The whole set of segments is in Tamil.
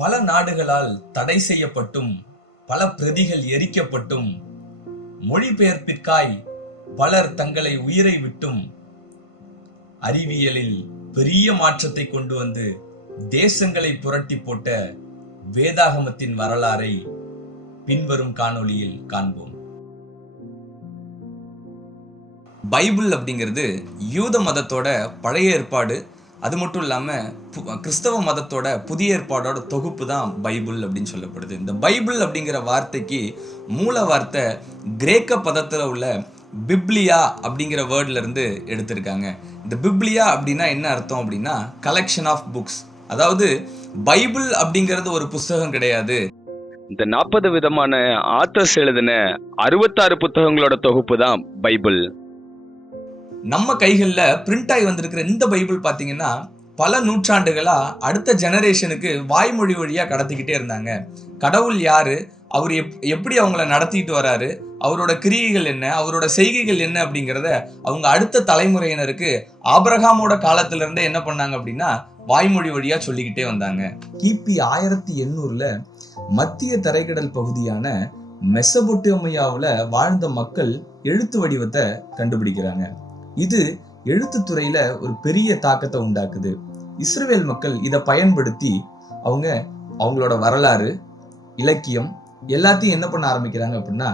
பல நாடுகளால் தடை செய்யப்பட்டும் பல பிரதிகள் எரிக்கப்பட்டும் மொழிபெயர்ப்பிற்காய் பலர் தங்களை உயிரை விட்டும் அறிவியலில் பெரிய மாற்றத்தை கொண்டு வந்து தேசங்களை புரட்டி போட்ட வேதாகமத்தின் வரலாறை பின்வரும் காணொளியில் காண்போம். பைபிள் அப்படிங்கிறது யூத மதத்தோட பழைய ஏற்பாடு, அது மட்டும் இல்லாமல் கிறிஸ்தவ மதத்தோட புதிய ஏற்பாடோட தொகுப்பு தான் பைபிள் அப்படின்னு சொல்லப்படுது. இந்த பைபிள் அப்படிங்கிற வார்த்தைக்கு மூல வார்த்தை கிரேக்க பதத்தில் உள்ள பிப்லியா அப்படிங்கிற வேர்ட்ல இருந்து எடுத்திருக்காங்க. இந்த பிப்லியா அப்படின்னா என்ன அர்த்தம் அப்படின்னா கலெக்ஷன் ஆஃப் புக்ஸ். அதாவது பைபிள் அப்படிங்கிறது ஒரு புஸ்தகம் கிடையாது. இந்த 40 விதமான ஆத்தர்ஸ் எழுதின 66 புத்தகங்களோட தொகுப்பு தான் பைபிள். நம்ம கைகளில் பிரிண்ட் ஆகி வந்திருக்கிற இந்த பைபிள் பார்த்தீங்கன்னா பல நூற்றாண்டுகளா அடுத்த ஜெனரேஷனுக்கு வாய்மொழி வழியா கடத்திக்கிட்டே இருந்தாங்க. கடவுள் யாரு, அவர் எப்படி அவங்கள நடத்திட்டு வராரு, அவரோட கிரியைகள் என்ன, அவரோட செய்கைகள் என்ன அப்படிங்கிறத அவங்க அடுத்த தலைமுறையினருக்கு ஆபிரகாமோட காலத்துல இருந்தே என்ன பண்ணாங்க அப்படின்னா வாய்மொழி வழியா சொல்லிக்கிட்டே வந்தாங்க. கிபி 1800ல மத்திய தரைக்கடல் பகுதியான மெசபொட்டேமியாவுல வாழ்ந்த மக்கள் எழுத்து வடிவத்தை கண்டுபிடிக்கிறாங்க. இது எழுத்துத்துறையில ஒரு பெரிய தாக்கத்தை உண்டாக்குது. இஸ்ரவேல் மக்கள் இதை பயன்படுத்தி அவங்களோட வரலாறு, இலக்கியம் எல்லாத்தையும் என்ன பண்ண ஆரம்பிக்கிறாங்க அப்படின்னா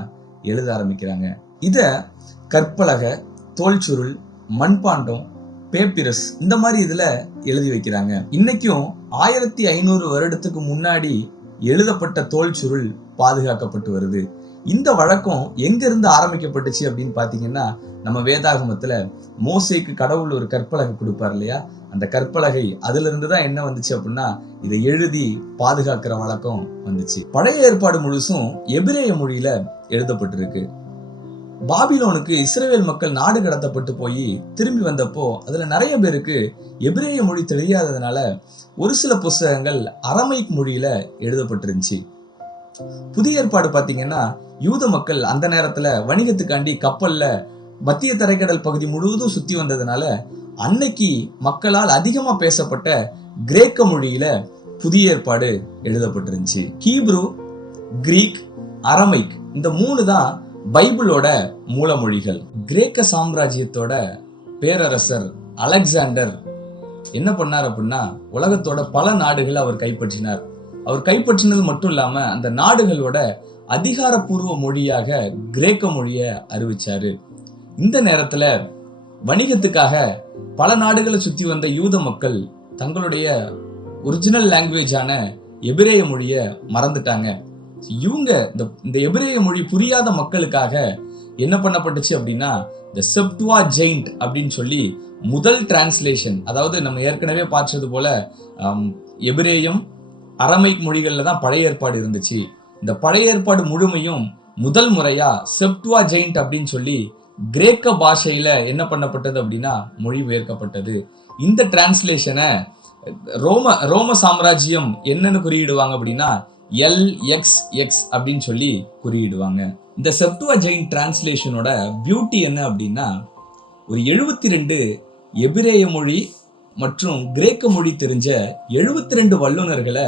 எழுத ஆரம்பிக்கிறாங்க. இத கற்பலகை, தோல் சுருள், மண்பாண்டம், பேப்பிரஸ் இந்த மாதிரி இதுல எழுதி வைக்கிறாங்க. இன்னைக்கும் 1500 வருடத்துக்கு முன்னாடி எழுதப்பட்ட தோல் சுருள் பாதுகாக்கப்பட்டு வருது. இந்த வழக்கம் எங்க இருந்து ஆரம்பிக்கப்பட்டுச்சு அப்படின்னு பாத்தீங்கன்னா நம்ம வேதாகமத்துல மோசேக்கு கடவுள் ஒரு கற்பலகை கொடுப்பார் இல்லையா, அந்த கற்பலகை அதுல இருந்துதான் என்ன வந்துச்சு அப்படின்னா இதை எழுதி பாதுகாக்கிற வழக்கம் வந்துச்சு. பழைய ஏற்பாடு முழுசும் எபிரேய மொழியில எழுதப்பட்டிருக்கு. பாபிலோனுக்கு இஸ்ரவேல் மக்கள் நாடு கடத்தப்பட்டு போய் திரும்பி வந்தப்போ அதுல நிறைய பேருக்கு எபிரேய மொழி தெரியாததுனால ஒரு சில புஸ்தகங்கள் அரமைக் மொழியில எழுதப்பட்டிருந்துச்சு. புதிய ஏற்பாடு பாத்தீங்கன்னா யூத மக்கள் அந்த நேரத்துல வணிகத்துக்காண்டி கப்பல்ல மத்திய தரைக்கடல் பகுதி முழுவதும் சுத்தி வந்ததுனால அன்னைக்கு மக்களால் அதிகமா பேசப்பட்ட கிரேக்க மொழியில புதிய ஏற்பாடு எழுதப்பட்டிருந்துச்சு. ஹீப்ரு, கிரீக், அரமைக் இந்த 3 தான் பைபிளோட மூல மொழிகள். கிரேக்க சாம்ராஜ்யத்தோட பேரரசர் அலெக்சாண்டர் என்ன பண்ணார் அப்படின்னா உலகத்தோட பல நாடுகளை அவர் கைப்பற்றினார். அவர் கைப்பற்றினது மட்டும் இல்லாம அந்த நாடுகளோட அதிகாரப்பூர்வ மொழியாக கிரேக்க மொழியை அறிவிச்சாரு. இந்த நேரத்துல வணிகத்துக்காக பல நாடுகளை சுத்தி வந்த யூத மக்கள் தங்களுடைய ஒரிஜினல் லாங்குவேஜான எபிரேய மொழியை மறந்துட்டாங்க. இவங்க இந்த எபிரேய மொழி புரியாத மக்களுக்காக என்ன பண்ணப்பட்டுச்சு அப்படின்னா இந்த செப்டுவாஜெயின்ட் அப்படின்னு சொல்லி முதல் டிரான்ஸ்லேஷன், அதாவது நம்ம ஏற்கனவே பார்த்தது போல எபிரேயம், அரமைக் மொழிகள்ல தான் பழைய ஏற்பாடு இருந்துச்சு. இந்த பழைய ஏற்பாடு முழுமையும் முதல் முறையா செப்டுவாஜெயின்ட் அப்படின்னு சொல்லி கிரேக்க பாஷையில என்ன பண்ணப்பட்டது அப்படின்னா மொழிபெயர்க்கப்பட்டது. இந்த டிரான்ஸ்லேஷனை ரோம சாம்ராஜ்யம் என்னன்னு குறியிடுவாங்க அப்படின்னா LXX அப்படின்னு சொல்லி குறியிடுவாங்க. இந்த செப்டுவாஜெயின்ட் டிரான்ஸ்லேஷனோட பியூட்டி என்ன அப்படின்னா ஒரு 72 எபிரேய மொழி மற்றும் கிரேக்க மொழி தெரிஞ்ச 72 வல்லுநர்களை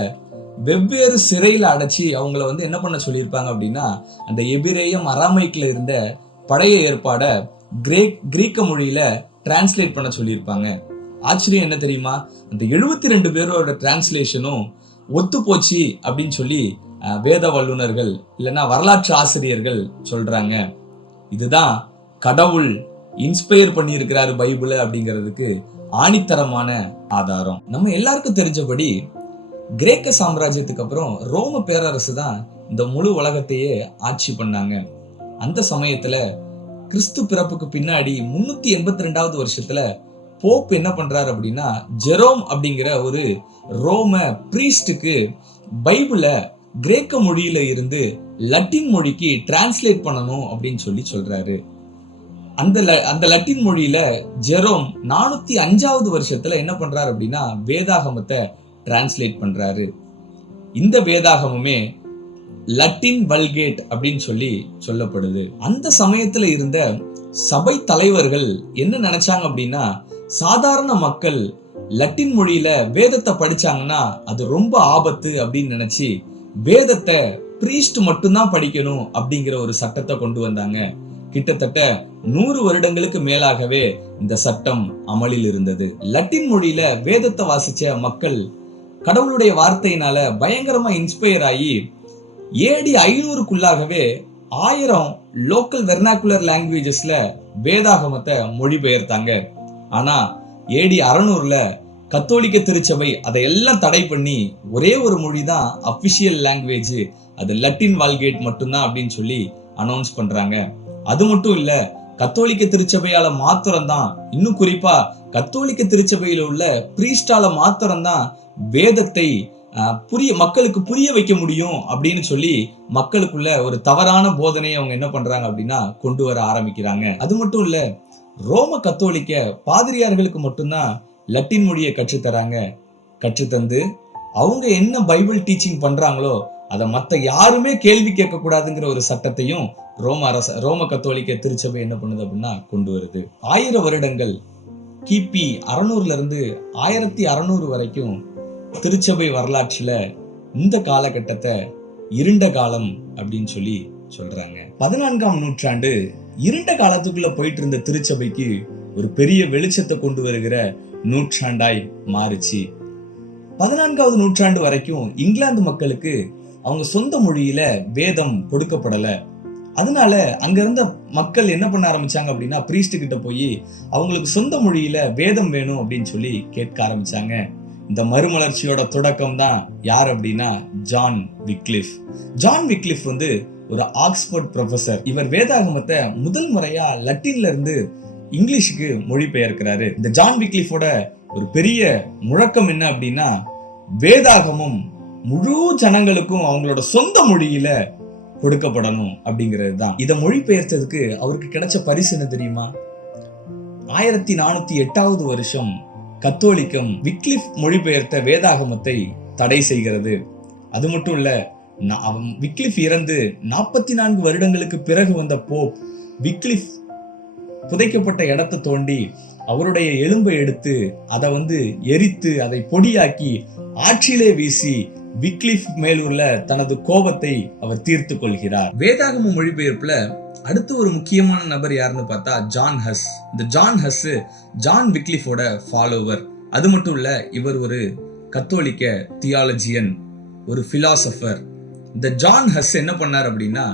வெவ்வேறு சிறையில் அடைச்சி அவங்கள என்ன பண்ண சொல்லியிருப்பாங்க அப்படின்னா அந்த எபிரேயம் அரமைக்ல இருந்த பழைய ஏற்பாட கிரீக்க மொழியில டிரான்ஸ்லேட் பண்ண சொல்லியிருப்பாங்க. ஆச்சரியம் என்ன தெரியுமா, அந்த 72 பேரோட டிரான்ஸ்லேஷனும் ஒத்து போச்சு அப்படின்னு சொல்லி வேத வல்லுநர்கள் இல்லைன்னா வரலாற்று ஆசிரியர்கள் சொல்றாங்க. இதுதான் கடவுள் இன்ஸ்பயர் பண்ணி இருக்கிறாரு பைபிள் அப்படிங்கிறதுக்கு ஆணித்தரமான ஆதாரம். நம்ம எல்லாருக்கும் தெரிஞ்சபடி கிரேக்க சாம்ராஜ்யத்துக்கு அப்புறம் ரோம பேரரசு தான் இந்த முழு உலகத்தையே ஆட்சி பண்ணாங்க. அந்த சமயத்துல கிறிஸ்து பிறப்புக்கு பின்னாடி 382வது வருஷத்துல போப் என்ன பண்றாரு அப்படின்னா ஜெரோம் அப்படிங்கிற ஒரு ரோம பிரீஸ்டுக்கு பைபிளை கிரேக்க மொழியில இருந்து லட்டின் மொழிக்கு டிரான்ஸ்லேட் பண்ணணும் அப்படின்னு சொல்றாரு. அந்த லட்டின் மொழியில ஜெரோம் 405வது வருஷத்துல என்ன பண்றாரு அப்படின்னா வேதாகமத்தை டிரான்ஸ்லேட் பண்றாரு. இந்த வேதாகமுமே லட்டின் வல்கேட் அப்படின்னு சொல்லப்படுது. அந்த சமயத்துல இருந்த சபை தலைவர்கள் என்ன நினைச்சாங்க அப்படின்னா சாதாரண மக்கள் லட்டின் மொழியில வேதத்தை படிச்சாங்கன்னா அது ரொம்ப ஆபத்து அப்படின்னு நினைச்சு வேதத்தை பிரீஸ்ட் மட்டும்தான் படிக்கணும் அப்படிங்கிற ஒரு சட்டத்தை கொண்டு வந்தாங்க. கிட்டத்தட்ட 100 வருடங்களுக்கு மேலாகவே இந்த சட்டம் அமலில் இருந்தது. லட்டின் மொழியில வேதத்தை வாசிச்ச மக்கள் கடவுளுடைய வார்த்தையினால பயங்கரமா இன்ஸ்பயர் ஆகி AD 500க்குள்ளாகவே 1000 லோக்கல் வெர்னாகுலர் லாங்குவேஜஸ்ல வேதாகமத்தை மொழிபெயர்த்தாங்க. ஆனா AD 600ல கத்தோலிக்க திருச்சபை அதையெல்லாம் தடை பண்ணி ஒரே ஒரு மொழி தான் அபிஷியல் லாங்குவேஜ், அது லட்டின் வால்கேட் மட்டும்தான் அப்படின்னு சொல்லி அனௌன்ஸ் பண்றாங்க. அது மட்டும் இல்ல, கத்தோலிக்க திருச்சபையால மாத்திரம்தான், இன்னும் குறிப்பா கத்தோலிக்க திருச்சபையில உள்ள பிரீஸ்டால மாத்திரம்தான் வேதத்தை மக்களுக்கு புரிய வைக்க முடியும் அப்படின்னு சொல்லி மக்களுக்குள்ள ஒரு தவறான போதனையை அவங்க என்ன பண்றாங்க அப்படின்னா கொண்டு வர ஆரம்பிக்கிறாங்க. அது மட்டும் இல்ல, ரோம கத்தோலிக்க பாதிரியார்களுக்கு மட்டும்தான் லட்டின் மொழியை கற்றுத்தராங்க. கற்றுத்தந்து அவங்க என்ன பைபிள் டீச்சிங் பண்றாங்களோ அதை மற்ற யாருமே கேள்வி கேட்க கூடாதுங்கிற ஒரு சட்டத்தையும் ரோம கத்தோலிக்க திருச்சபை என்ன பண்ணுது அப்படின்னா கொண்டு வருது. 1000 வருடங்கள் கிபி 600ல இருந்து 1600 வரைக்கும் திருச்சபை வரலாற்றுல இந்த காலகட்டத்தை இருண்ட காலம் அப்படின்னு சொல்லி சொல்றாங்க. 14ஆம் நூற்றாண்டு இருண்ட காலத்துக்குள்ள போயிட்டு இருந்த திருச்சபைக்கு ஒரு பெரிய வெளிச்சத்தை கொண்டு வருகிற நூற்றாண்டாய் மாறுச்சு. 14வது நூற்றாண்டு வரைக்கும் இங்கிலாந்து மக்களுக்கு அவங்க சொந்த மொழியில வேதம் கொடுக்கப்படல. அதனால அங்க இருந்த மக்கள் என்ன பண்ண ஆரம்பிச்சாங்க அப்படின்னா பிரீஸ்ட் கிட்ட போய் அவங்களுக்கு சொந்த மொழியில வேதம் வேணும் அப்படின்னு சொல்லி கேட்க ஆரம்பிச்சாங்க. இந்த மறுமலர்ச்சியோட தொடக்கம் தான் யார் அப்படின்னா ஜான் விக்லிஃப். ஜான் விக்லிஃப் வந்து ஒரு ஆக்ஸ்போர்ட் ப்ரொஃபசர். இவர் வேதாகமத்தை முதல் முறையா லட்டின்ல இருந்து இங்கிலீஷுக்கு மொழிபெயர்க்கிறாரு. இந்த ஜான் விக்லிஃபோட ஒரு பெரிய முழக்கம் என்ன அப்படின்னா வேதாகமம் முழு ஜனங்களுக்கும் அவங்களோட சொந்த மொழியில கொடுக்கப்படணும் அப்படிங்கிறது தான். இதை மொழிபெயர்த்ததுக்கு அவருக்கு கிடைச்ச பரிசு என்ன தெரியுமா? 1408வது வருஷம் கத்தோலிக்கம் விக்லிஃப் மொழிபெயர்த்த வேதாகமத்தை தடை செய்கிறது. அது மட்டும் இல்ல, விக்லிஃப் இறந்து 44 வருடங்களுக்கு பிறகு வந்த போப் விக்லிஃப் புதைக்கப்பட்ட இடத்தை தோண்டி அவருடைய எலும்பை எடுத்து அதை எரித்து அதை பொடியாக்கி ஆற்றிலே வீசி விக்லிஃப் மேலுள்ள தனது கோபத்தை அவர் தீர்த்து கொள்கிறார். வேதாகம மொழிபெயர்ப்புல அடுத்து ஒரு முக்கியமான நபர் யாருன்னு பார்த்தா ஜான் ஹஸ். இந்த ஜான் ஹஸ் ஜான் விக்லிஃபோட ஃபாலோவர். அது மட்டும் இல்ல, இவர் ஒரு கத்தோலிக்க தியாலஜியன், ஒரு பிலாசபர். இந்த ஜான் ஹஸ் என்ன பண்ணார் அப்படின்னா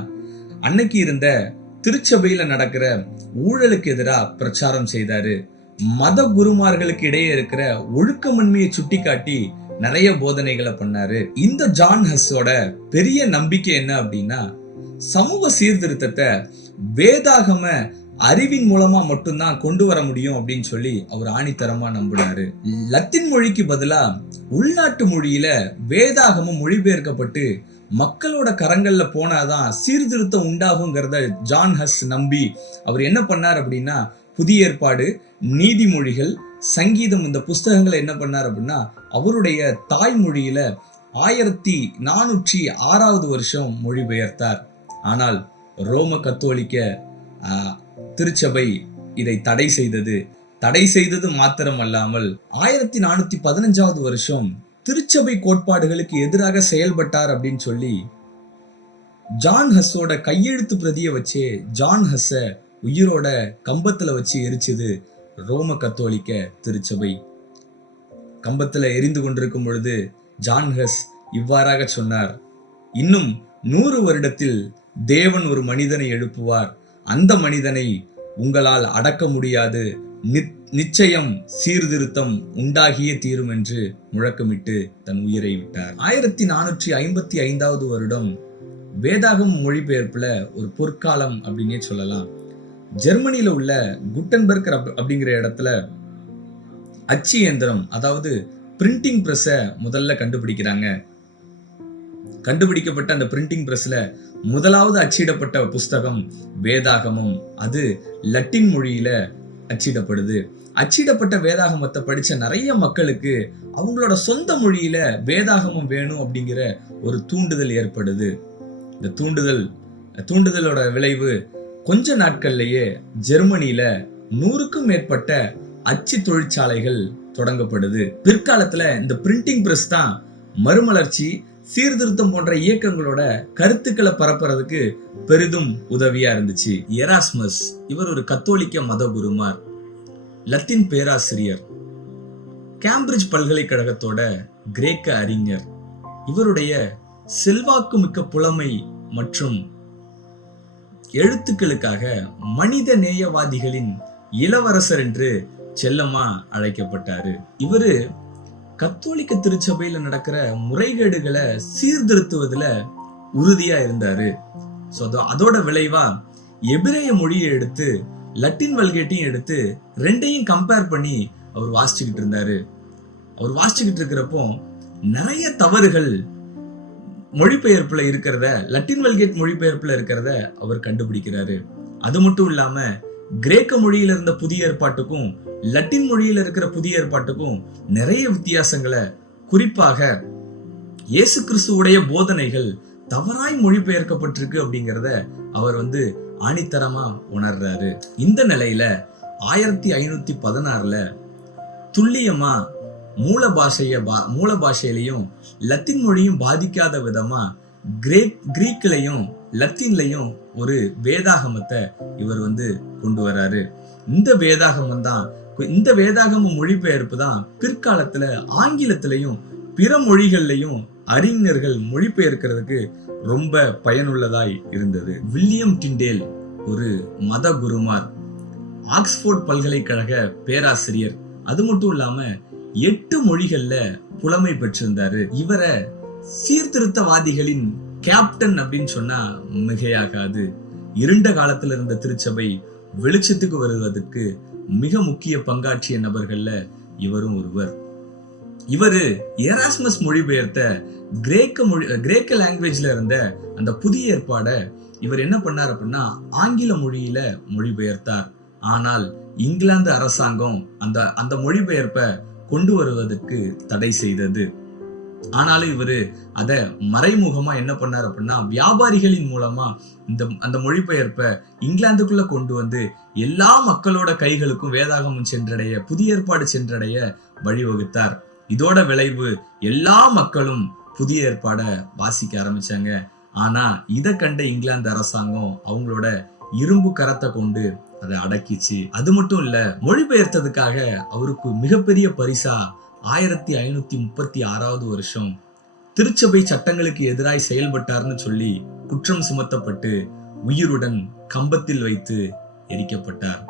அன்னைக்கு இருந்த திருச்சபையில நடக்கிற ஊழலுக்கு எதிராக பிரச்சாரம் செய்தாரு. மத குருமார்களுக்கு இடையே இருக்கிற ஒழுக்கமன்மையை சுட்டி காட்டி நிறைய போதனைகளை பண்ணாரு. இந்த ஜான் ஹஸ்ஸோட பெரிய நம்பிக்கை என்ன அப்படின்னா சமூக சீர்திருத்தத்தை வேதாகம அறிவின் மூலமா மட்டும்தான் கொண்டு வர முடியும் அப்படின்னு சொல்லி அவர் ஆணித்தரமா நம்பினாரு. லத்தீன் மொழிக்கு பதிலா உள்நாட்டு மொழியில வேதாகமம் மொழிபெயர்க்கப்பட்டு மக்களோட கரங்கள்ல போனாதான் சீர்திருத்தம் உண்டாகுங்கிறத ஜான் ஹஸ் நம்பி அவர் என்ன பண்ணார் அப்படின்னா புதிய ஏற்பாடு, நீதிமொழிகள், சங்கீதம் இந்த புஸ்தகங்களை என்ன பண்ணார் அப்படின்னா அவருடைய தாய்மொழியில 1406வது வருஷம் மொழிபெயர்த்தார். ஆனால் ரோம கத்தோலிக்க திருச்சபை இதை தடை செய்தது மாத்திரமல்லாமல் 1415வது வருஷம் திருச்சபை கோட்பாடுகளுக்கு எதிராக செயல்பட்டார் அப்படின்னு சொல்லி ஜான் ஹஸ்ஸோட கையெழுத்து பிரதியை வச்சே ஜான் ஹஸ்ஸ உயிரோட கம்பத்துல வச்சு எரிச்சது ரோம கத்தோலிக்க திருச்சபை. கம்பத்துல எரிந்து கொண்டிருக்கும் பொழுது ஜான் ஹஸ் இவ்வாறாக சொன்னார், இன்னும் 100 வருடத்தில் தேவன் ஒரு மனிதனை எழுப்புவார், அந்த மனிதனை உங்களால் அடக்க முடியாது, நிச்சயம் சீர்திருத்தம் உண்டாகியே தீரும் என்று முழக்கமிட்டு தன் உயிரை விட்டார். 1455வது வருடம் வேதாகம் மொழிபெயர்ப்புல ஒரு பொற்காலம் அப்படின்னே சொல்லலாம். ஜெர்மனியில உள்ள குட்டன்பர்க் அப்படிங்கிற இடத்துல அச்சு இயந்திரம், அதாவது பிரிண்டிங் பிரஸ முதல்ல கண்டுபிடிக்கிறாங்க. கண்டுபிடிக்கப்பட்ட அந்த பிரிண்டிங் பிரஸ்ல முதலாவது அச்சிடப்பட்ட புஸ்தகம் வேதாகமம். அது லட்டின் மொழியில அச்சிடப்படுது. அச்சிடப்பட்ட வேதாகமத்தை படிச்ச நிறைய மக்களுக்கு அவங்களோட சொந்த மொழியில வேதாகமம் வேணும் அப்படிங்கிற ஒரு தூண்டுதல் ஏற்படுது. இந்த தூண்டுதலோட விளைவு கொஞ்ச நாட்கள்லயே ஜெர்மனியில 100க்கும் மேற்பட்ட அச்சு தொழிற்சாலைகள் தொடங்கப்படுது. பிற்காலத்துல இந்த பிரிண்டிங் பிரஸ் தான் மறுமலர்ச்சி, சீர்திருத்தம் போன்ற இயக்கங்களோட கருத்துக்களை பரப்புறதுக்கு பெரிதும் உதவியா இருந்துச்சு. எராஸ்மஸ் இவர் ஒரு கத்தோலிக்க மத குருமார், லத்தீன் பேராசிரியர், கேம்பிரிட்ஜ் பல்கலைக்கழகத்தோட கிரேக்க அறிஞர். இவருடைய செல்வாக்கு மிக்க புலமை மற்றும் எழுத்துக்களுக்காக மனித நேயவாதிகளின் இளவரசர் என்று செல்லமா அழைக்கப்பட்டாரு. இவரு கத்தோலிக்க திருச்சபையில நடக்கிற முறைகேடுகளை சீர்திருத்துவதுல உறுதியா இருந்தாரு. அதோட விளைவா எபிரேய மொழியை எடுத்து லத்தீன் வல்கேட்டையும் எடுத்து ரெண்டையும் கம்பேர் பண்ணி அவர் வாசிச்சுக்கிட்டு இருந்தாரு. அவர் வாசிச்சுக்கிட்டு இருக்கிறப்போ நிறைய தவறுகள் மொழிபெயர்ப்புல இருக்கிறத, லத்தீன் வல்கேட் மொழிபெயர்ப்புல இருக்கிறத அவர் கண்டுபிடிக்கிறாரு. அது மட்டும் இல்லாம கிரேக்க மொழியில இருந்த புதிய ஏற்பாட்டுக்கும் லத்தீன் மொழியில இருக்கிற புதிய ஏற்பாட்டுக்கும் நிறைய வித்தியாசங்களை, குறிப்பாக இயேசு கிறிஸ்துவுடைய போதனைகள் தவறாய் மொழிபெயர்க்கப்பட்டிருக்கு அப்படிங்கிறத அவர் ஆணித்தரமா உணர்றாரு. இந்த நிலையில 1516 துல்லியமா மூல பாஷையிலையும் லத்தீன் மொழியும் பாதிக்காத விதமா கிரீக்லையும் லத்தீன்லையும் ஒரு வேதாகமத்தை இவர் கொண்டு வராரு. இந்த வேதாகம மொழிபெயர்ப்பு தான் பிற்காலத்துல ஆங்கிலத்திலையும் பிற மொழிகள்லையும் அறிஞர்கள் மொழிபெயர்க்கிறதுக்கு ரொம்ப பயனுள்ளதாய் இருந்தது. வில்லியம் டிண்டேல் ஒரு மத குருமார், ஆக்ஸ்போர்ட் பல்கலைக்கழக பேராசிரியர், அது மட்டும் இல்லாம 8 மொழிகள்ல புலமை பெற்றிருந்தாரு. இவரை சீர்திருத்தவாதிகளின் கேப்டன் அப்படின்னு சொன்னா மிகையாகாது. இருண்ட காலத்துல இருந்த திருச்சபை வெளிச்சத்துக்கு வருவதற்கு மிக முக்கிய பங்காற்றிய நபர்கள்ல இவரும் ஒருவர். இவரு எராஸ்மஸ் மொழிபெயர்த்த கிரேக்க லாங்குவேஜ்ல இருந்த அந்த புதிய ஏற்பாட இவர் என்ன பண்ணார் அப்படின்னா ஆங்கில மொழியில மொழிபெயர்த்தார். ஆனால் இங்கிலாந்து அரசாங்கம் அந்த மொழிபெயர்ப்பை கொண்டு வருவதற்கு தடை செய்தது. ஆனாலும் இவரு அத மறைமுகமா என்ன பண்ணார் அப்படின்னா வியாபாரிகளின் மூலமா அந்த மொழிபெயர்ப்பை இங்கிலாந்துக்குள்ள கொண்டு எல்லா மக்களோட கைகளுக்கும் வேதாகமம் சென்றடைய, புதிய ஏற்பாடு சென்றடைய வழிவகுத்தார். இதோட விளைவு எல்லா மக்களும் புதிய ஏற்பாட வாசிக்க ஆரம்பிச்சாங்க. ஆனா இதை கண்ட இங்கிலாந்து அரசாங்கம் அவங்களோட இரும்பு கரத்தை கொண்டு அதை அடக்கிச்சு. அது மட்டும் இல்ல, மொழிபெயர்த்ததுக்காக அவருக்கு மிகப்பெரிய பரிசா 1536 திருச்சபை சட்டங்களுக்கு எதிராய் செயல்பட்டார்னு சொல்லி குற்றம் சுமத்தப்பட்டு உயிருடன் கம்பத்தில் வைத்து எரிக்கப்பட்டார்.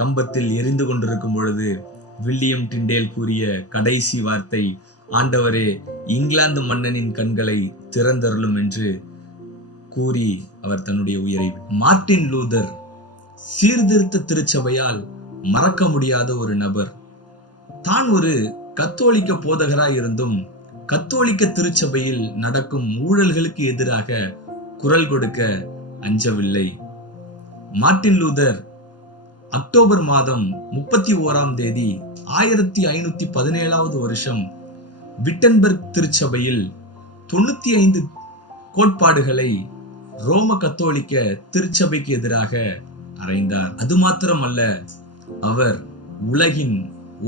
கம்பத்தில் எரிந்து கொண்டிருக்கும் பொழுது வில்லியம் டிண்டேல் கூறிய கடைசி வார்த்தை, ஆண்டவரே இங்கிலாந்து மன்னனின் கண்களை திறந்தருளும் என்று கூறி அவர் தன்னுடைய உயிரை. மார்ட்டின் லூதர் சீர்திருத்த திருச்சபையால் மறக்க முடியாத ஒரு நபர். தான் ஒரு கத்தோலிக்க போதகராய் இருந்தும் கத்தோலிக்க திருச்சபையில் நடக்கும் ஊழல்களுக்கு எதிராக குரல் கொடுக்க அஞ்சவில்லை. மார்ட்டின் லூதர் அக்டோபர் மாதம் 31 1517 விட்டன்பர்க் திருச்சபையில் 95 கோட்பாடுகளை ரோம கத்தோலிக்க திருச்சபைக்கு எதிராக அறைந்தார். அது மாத்திரமல்ல, அவர் உலகின்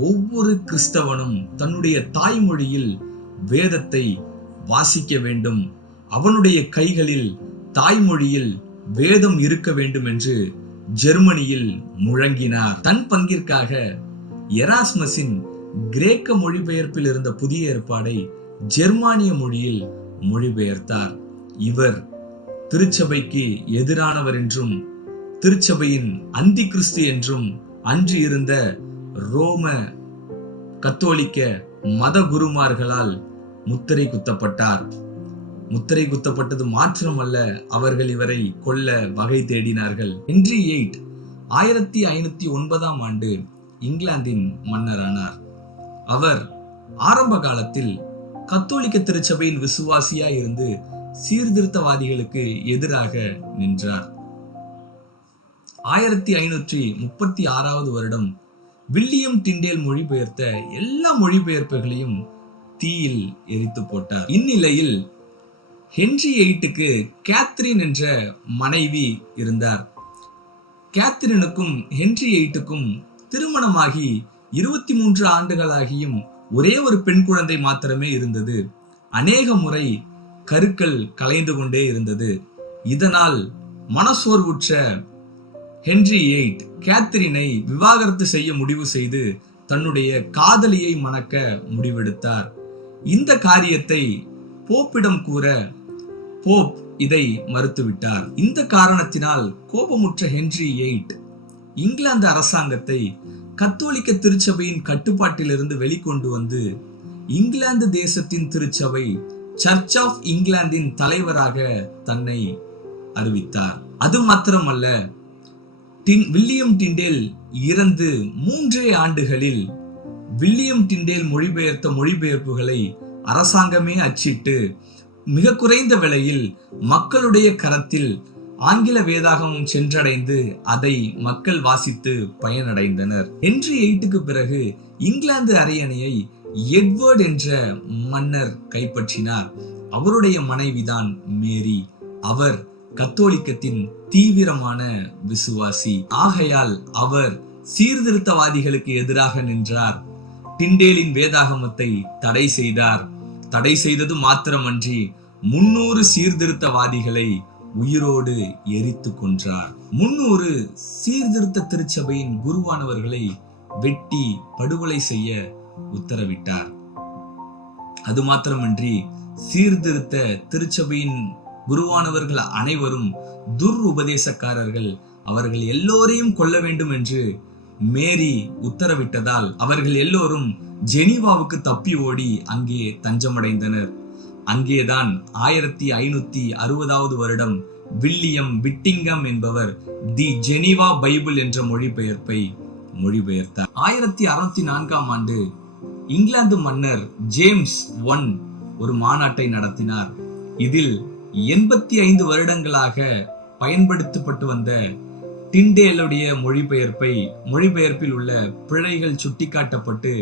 ஒவ்வொரு கிறிஸ்தவனும் தன்னுடைய தாய்மொழியில் வேதத்தை வாசிக்க வேண்டும், அவனுடைய கைகளில் தாய்மொழியில் வேதம் இருக்க வேண்டும் என்று ஜெர்மனியில் முழங்கினார். தன் பங்கிற்காக எராஸ்மஸின் கிரேக்க மொழிபெயர்ப்பில் இருந்த புதிய ஏற்பாடை ஜெர்மானிய மொழியில் மொழிபெயர்த்தார். இவர் திருச்சபைக்கு எதிரானவர் என்றும் திருச்சபையின் அந்தி கிறிஸ்து என்றும் அன்று இருந்த ரோம கத்தோலிக்க மத குருமார்களால் முத்திரை குத்தப்பட்டார். முத்திரை குத்தப்பட்டது மாத்திரமல்ல, அவர்கள் இவரை கொல்ல வகை தேடினார்கள். ஹென்றி VIII 1509 இங்கிலாந்தின் மன்னரானார். அவர் ஆரம்ப காலத்தில் கத்தோலிக்க திருச்சபையின் விசுவாசியாய் இருந்து சீர்திருத்தவாதிகளுக்கு எதிராக நின்றார். 1536 வில்லியம் டிண்டேல் மொழிபெயர்த்த எல்லா மொழிபெயர்ப்புகளையும் தீயில் எரித்து போட்டார். இந்நிலையில் ஹென்றி VIII கேத்ரின் என்ற மனைவி இருந்தார். கேத்ரினுக்கும் ஹென்றி VIII திருமணமாகி 23 ஆண்டுகளாகியும் ஒரே ஒரு பெண் குழந்தை மாத்திரமே இருந்தது. அநேக முறை கருக்கள் கலைந்து கொண்டே இருந்தது. இதனால் மனசோர்வுற்ற ஹென்றி VIII கேத்தரினை விவாகரத்து செய்ய முடிவு செய்து தன்னுடைய காதலியை மணக்க முடிவெடுத்தார். இந்த காரியத்தை போப்பிடம் கூற போப் இதை மறுத்துவிட்டார். இந்த காரணத்தினால் கோபமுற்ற ஹென்றி VIII இங்கிலாந்து அரசாங்கத்தை கத்தோலிக்க திருச்சபையின் கட்டுப்பாட்டிலிருந்து வெளிக்கொண்டு வந்து இங்கிலாந்து தேசத்தின் திருச்சபை சர்ச் ஆஃப் இங்கிலாந்தின் தலைவராக தன்னை அறிவித்தார். அது மாத்திரமல்ல, வில்லியம் டிண்டேல் இறந்து 3 ஆண்டுகளில் வில்லியம் டிண்டேல் மொழிபெயர்த்த மொழிபெயர்ப்புகளை அரசாங்கமே அச்சிட்டு மிக குறைந்த விலையில் மக்களுடைய கரத்தில் ஆங்கில வேதாகமம் சென்றடைந்து அதை மக்கள் வாசித்து பயனடைந்தனர். ஹென்றி VIII பிறகு இங்கிலாந்து அரியணையை எட்வர்ட் என்ற மன்னர் கைப்பற்றினார். அவருடைய மனைவிதான் மேரி. அவர் கத்தோலிக்கத்தின் தீவிரமான விசுவாசி. ஆகையால் அவர் சீர்திருத்தவாதிகளுக்கு எதிராக நின்றார். டிண்டேலின் வேதாகமத்தை தடை செய்தார். தடை செய்தது மாத்திரமன்றி 300 சீர்திருத்தவாதிகளை உயிரோடு எரித்து கொன்றார். 300 சீர்திருத்த திருச்சபையின் குருவானவர்களை வெட்டி படுகொலை செய்ய உத்தரவிட்டார். அது மாத்திரமன்றி சீர்திருத்த திருச்சபையின் குருவானவர்கள் அனைவரும் உபதேசக்காரர்கள், அவர்கள் எல்லோரையும் கொல்ல வேண்டும் என்று மேரி உத்தரவிட்டதால் அவர்கள் எல்லோரும் ஜெனீவாவுக்கு தப்பி ஓடி அங்கே தஞ்சமடைந்தனர். அங்கேதான் 1560வது வருடம் வில்லியம் விட்டிங்கம் என்பவர் தி ஜெனீவா பைபிள் என்ற மொழிபெயர்ப்பை மொழிபெயர்த்தார். 1604ஆம் ஆண்டு இங்கிலாந்து மன்னர் ஜேம்ஸ் I ஒரு மாநாட்டை நடத்தினார். இதில் 85 வருடங்களாக பயன்படுத்தப்பட்டு வந்த டிண்டேலுடைய மொழிபெயர்ப்பில் உள்ள பிழைகள் சுட்டிக்காட்டப்பட்டு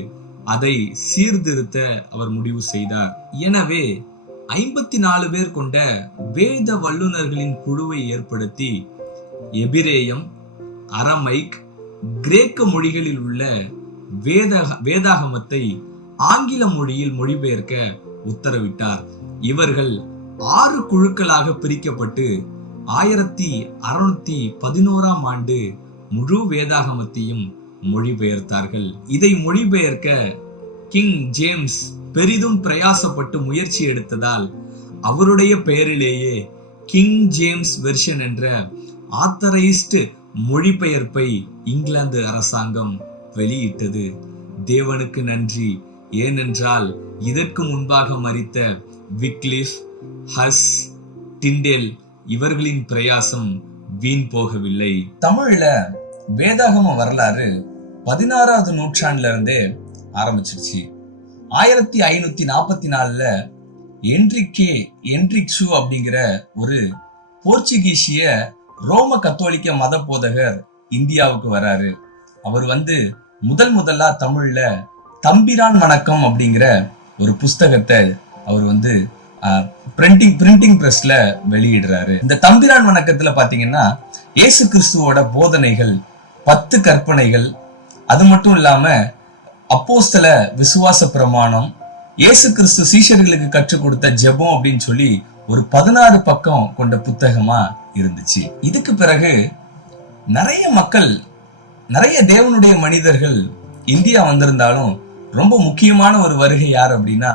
அதை சீர்திருத்த அவர் முடிவு செய்தார். எனவே 54 பேர் கொண்ட வேத வல்லுநர்களின் குழுவை ஏற்படுத்தி எபிரேயம், அரமைக், கிரேக்க மொழிகளில் உள்ள வேதாகமத்தை ஆங்கில மொழியில் மொழிபெயர்க்க உத்தரவிட்டார். இவர்கள் 6 குழுக்களாக பிரிக்கப்பட்டு 1611ஆம் ஆண்டு முழு வேதாகமத்தையும் மொழிபெயர்த்தார்கள். இதை மொழிபெயர்க்க கிங் ஜேம்ஸ் பெரிதும் பிரயாசப்பட்டு முயற்சி எடுத்ததால் அவருடைய பெயரிலேயே கிங் ஜேம்ஸ் வெர்ஷன் என்ற ஆத்தரைஸ்டு மொழிபெயர்ப்பை இங்கிலாந்து அரசாங்கம் வெளியிட்டது. தேவனுக்கு நன்றி. ஏனென்றால் இதற்கு முன்பாக மரித்த விக்லிஃப், ஹஸ், டிண்டேல் இவர்களின் பிரயாசம் வீண் போகவில்லை. தமிழ்ல வேதாகம வரலாறு 16வது நூற்றாண்டுல இருந்தே ஆரம்பிச்சிருச்சு. 1544ல என்ரிக்ஷு அப்படிங்கிற ஒரு போர்ச்சுகீசிய ரோம கத்தோலிக்க மத போதகர் இந்தியாவுக்கு வராரு. அவர் முதலா தமிழ்ல தம்பிரான் வணக்கம் அப்படிங்கிற ஒரு புஸ்தகத்தை அவர் பிரிண்டிங் பிரஸ்ல வெளியிடுறாரு. இந்த தம்பிரான் வணக்கத்துல பாத்தீங்கன்னா இயேசு கிறிஸ்துவோட போதனைகள், 10 கற்பனைகள், அது மட்டும் இல்லாம அப்போஸ்தல விசுவாச பிரமாணம், இயேசு கிறிஸ்து சீஷர்களுக்கு கற்றுக் கொடுத்த ஜெபம் அப்படின்னு சொல்லி ஒரு 16 பக்கம் கொண்ட புத்தகமா இருந்துச்சு. இதுக்கு பிறகு நிறைய மக்கள், நிறைய தேவனுடைய மனிதர்கள் இந்தியா வந்திருந்தாலும் ரொம்ப முக்கியமான ஒரு வருகை யார் அப்படின்னா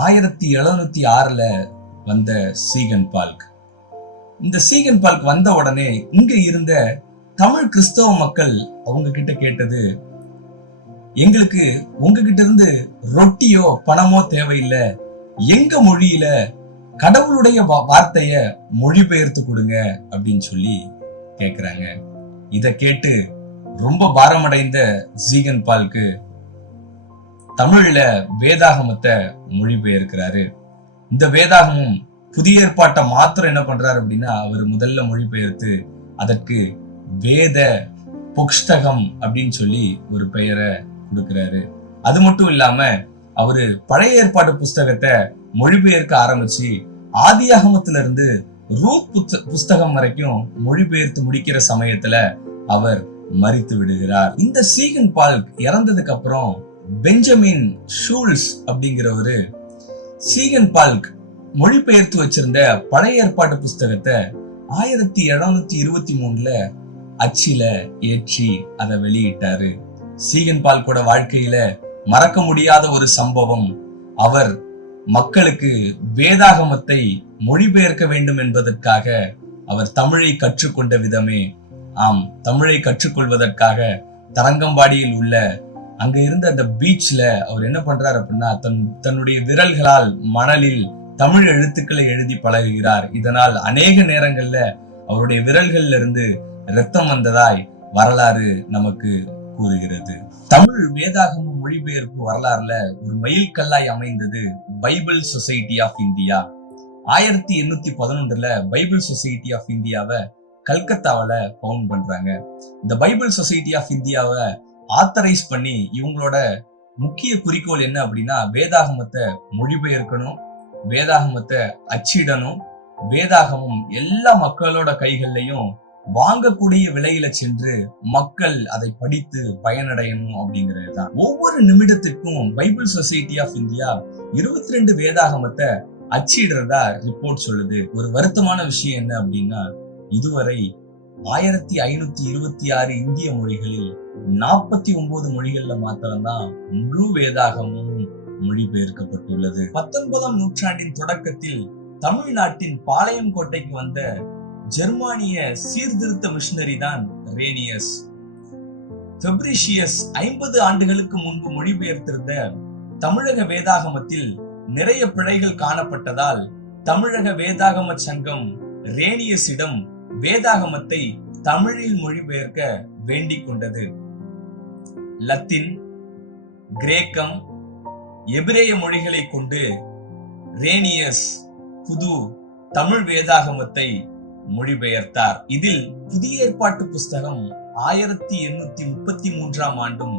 1706ல வந்த சீகன் பால்க். இந்த சீகன் பால்க் வந்த உடனே இங்க இருந்த தமிழ் கிறிஸ்தவ மக்கள் அவங்க கிட்ட கேட்டது, எங்களுக்கு உங்ககிட்ட இருந்து ரொட்டியோ பணமோ தேவையில்லை, எங்க மொழியில கடவுளுடைய வார்த்தைய மொழிபெயர்த்து கொடுங்க அப்படின்னு சொல்லி கேக்குறாங்க. இத கேட்டு ரொம்ப பாரமடைந்த சீகன் பால்க்கு தமிழ்ல வேதாகமத்தை மொழிபெயர்க்கிறாரு. இந்த வேதாகமம் புதிய ஏற்பாட்டை மாத்திரம் என்ன பண்றாரு அப்படின்னா அவர் முதல்ல மொழிபெயர்த்து அதற்கு வேத புஸ்தகம் அப்படின்னு சொல்லி ஒரு பெயரை கொடுக்கிறாரு. அது மட்டும் இல்லாம அவரு பழைய ஏற்பாட்டு புஸ்தகத்தை மொழிபெயர்க்க ஆரம்பிச்சு ஆதியாகமத்துல இருந்து ரூத் புஸ்தகம் வரைக்கும் மொழிபெயர்த்து முடிக்கிற சமயத்துல அவர் மரித்து விடுகிறார். இந்த சீகன் பால்க் இறந்ததுக்கு அப்புறம் பெஞ்சமின் ஷூல்ஸ் அப்படிங்கிறவரு சீகன் பால்க் மொழிபெயர்த்து வச்சிருந்த பழைய ஏற்பாட்டு புஸ்தகத்தை 1723 அச்சில ஏற்றி அதை வெளியிட்டாரு. சீகன் பால்கோட வாழ்க்கையில மறக்க முடியாத ஒரு சம்பவம், அவர் மக்களுக்கு வேதாகமத்தை மொழிபெயர்க்க வேண்டும் என்பதற்காக அவர் தமிழை கற்றுக்கொண்ட விதமே. ஆம், தமிழை கற்றுக்கொள்வதற்காக தரங்கம்பாடியில் உள்ள அங்க இருந்த அந்த பீச்ல அவர் என்ன பண்றாரு அப்படின்னா, தன்னுடைய விரல்களால் மணலில் தமிழ் எழுத்துக்களை எழுதி பழகுகிறார். இதனால் அநேக நேரங்கள்ல அவருடைய விரல்கள்ல இருந்து இரத்தம் வந்ததாய் வரலாறு நமக்கு கூறுகிறது. தமிழ் வேதாகம மொழிபெயர்ப்பு வரலாறுல ஒரு மைல்கல்லாய் அமைந்தது Bible society of India. 1811 Bible society of இந்தியாவை கல்கத்தாவில ஃபவுண்ட் பண்றாங்க. இந்த பைபிள் சொசைட்டி ஆஃப் இந்தியாவை ஆத்தரைஸ் பண்ணி இவங்களோட முக்கிய குறிக்கோள் என்ன அப்படின்னா, வேதாகமத்தை மொழிபெயர்க்கணும், வேதாகமத்தை அச்சிடணும், வேதாகமம் எல்லா மக்களோட கைகள்லையும் வாங்கக்கூடிய விலையில சென்று மக்கள் அதை படித்து பயனடையணும் அப்படிங்கிறது தான். ஒவ்வொரு நிமிடத்திற்கும் பைபிள் சொசைட்டி ஆஃப் இந்தியா 22 வேதாகமத்தை அச்சிடுறதா ரிப்போர்ட் சொல்லுது. ஒரு வருத்தமான விஷயம் என்ன அப்படின்னா, இதுவரை 1526 இந்திய மொழிகளில் 49 மொழிகள்ல மாத்திரம்தான் முழு வேதாகமும் மொழிபெயர்க்கப்பட்டுள்ளது. 19ஆம் நூற்றாண்டின் தொடக்கத்தில் தமிழ்நாட்டின் பாளையங்கோட்டைக்கு வந்த ஜெர்மானிய சீர்திருத்த மிஷனரி தான் ரேனியஸ். பெப்ரிஷியஸ் 50 ஆண்டுகளுக்கு முன்பு மொழிபெயர்த்திருந்த தமிழக வேதாகமத்தில் நிறைய பிழைகள் காணப்பட்டதால் தமிழக வேதாகம சங்கம் ரேனியஸிடம் வேதாகமத்தை தமிழில் மொழிபெயர்க்க வேண்டிக் கொண்டது. லத்தீன், கிரேக்கம், எபிரேய மொழிகளை கொண்டு ரேனியஸ் புது தமிழ் வேதாகமத்தை மொழிபெயர்த்தார். இதில் புதிய ஏற்பாட்டு புஸ்தகம் 1833ஆம் ஆண்டும்,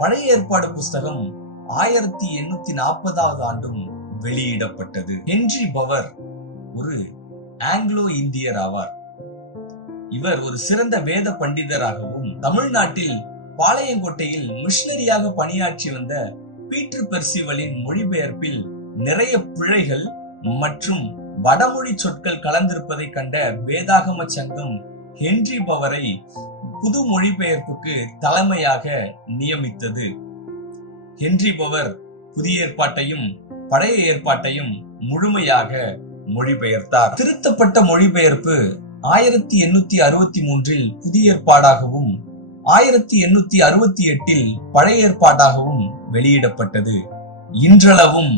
பழைய ஏற்பாடு புஸ்தகம் 1840ஆவது ஆண்டும் வெளியிடப்பட்டது. ஹென்றி பவர் ஒரு ஆங்கிலோ இந்தியர் ஆவார். இவர் ஒரு சிறந்த வேத பண்டிதராகவும் தமிழ்நாட்டில் பாளையங்கோட்டையில் மிஷனரியாக பணியாற்றி வந்த பீட்டர் பெர்சிவலின் மொழிபெயர்ப்பில் நிறைய பிழைகள் மற்றும் வடமொழி சொற்கள் கலந்திருப்பதை கண்ட வேதாகம சங்கம் ஹென்றி பவரை புது மொழிபெயர்ப்புக்கு தலைமையாக நியமித்தது. ஹென்றி பவர் புதிய ஏற்பாட்டையும் பழைய ஏற்பாட்டையும் முழுமையாக மொழிபெயர்த்தார். திருத்தப்பட்ட மொழிபெயர்ப்பு 1863 புதிய ஏற்பாடாகவும் 1868 பழைய ஏற்பாடாகவும் வெளியிடப்பட்டது. இன்றளவும்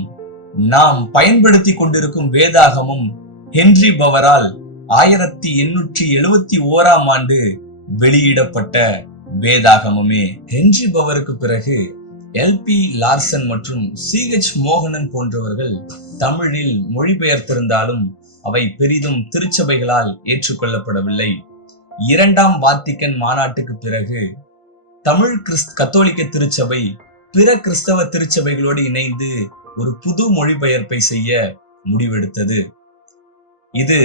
நாம் பயன்படுத்தி கொண்டிருக்கும் வேதாகமும் ஹென்றி பவரால் 1871ஆம் ஆண்டு வெளியிடப்பட்ட வேதாகமமே. ஹென்றி பவருக்கு பிறகு LP லார்சன் மற்றும் CH மோகனன் போன்றவர்கள் தமிழில் மொழிபெயர்த்திருந்தாலும் அவை பெரிதும் திருச்சபைகளால் ஏற்றுக்கொள்ளப்படவில்லை. 2ஆம் வாத்திக்கன் மாநாட்டுக்கு பிறகு தமிழ் கத்தோலிக்க திருச்சபை பிற கிறிஸ்தவ திருச்சபைகளோடு இணைந்து ஒரு புது மொழிபெயர்ப்பை செய்ய முடிவெடுத்தது. இது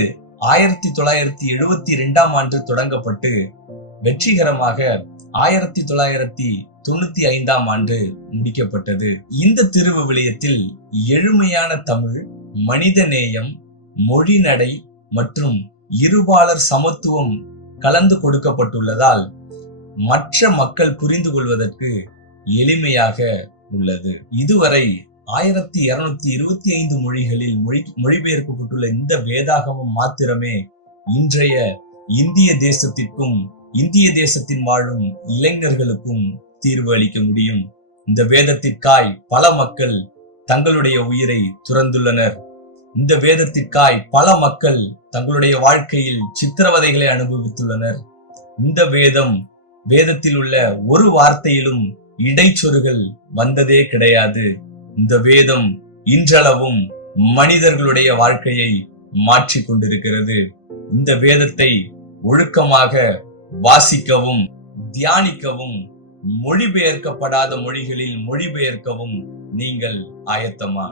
1972ஆம் ஆண்டு தொடங்கப்பட்டு வெற்றிகரமாக 1995ஆம் ஆண்டு முடிக்கப்பட்டது. இந்த திருவிவிலியத்தில் எழுமையான தமிழ், மனிதநேயம், மொழிநடை மற்றும் இருபாலர் சமத்துவம் கலந்து கொடுக்கப்பட்டுள்ளதால் மற்ற மக்கள் புரிந்து கொள்வதற்கு எளிமையாக உள்ளது. இதுவரை 1225 மொழிகளில் மொழிபெயர்க்கப்பட்டுள்ள இந்த வேதாகமம் மாத்திரமே இன்றைய இந்திய தேசத்திற்கும் இந்திய தேசத்தின் வாழும் இளைஞர்களுக்கும் தீர்வு அளிக்க முடியும். இந்த வேதத்திற்காய் பல மக்கள் தங்களுடைய உயிரை துறந்துள்ளனர். இந்த வேதத்திற்காய் பல மக்கள் தங்களுடைய வாழ்க்கையில் சித்திரவதைகளை அனுபவித்துள்ளனர். இந்த வேதத்தில் உள்ள ஒரு வார்த்தையிலும் இடைச்சொருகள் வந்ததே கிடையாது. இந்த வேதம் இன்றளவும் மனிதர்களுடைய வாழ்க்கையை மாற்றி கொண்டிருக்கிறது. இந்த வேதத்தை ஒழுக்கமாக வாசிக்கவும், தியானிக்கவும், மொழிபெயர்க்கப்படாத மொழிகளில் மொழிபெயர்க்கவும் நீங்கள் ஆயத்தமா?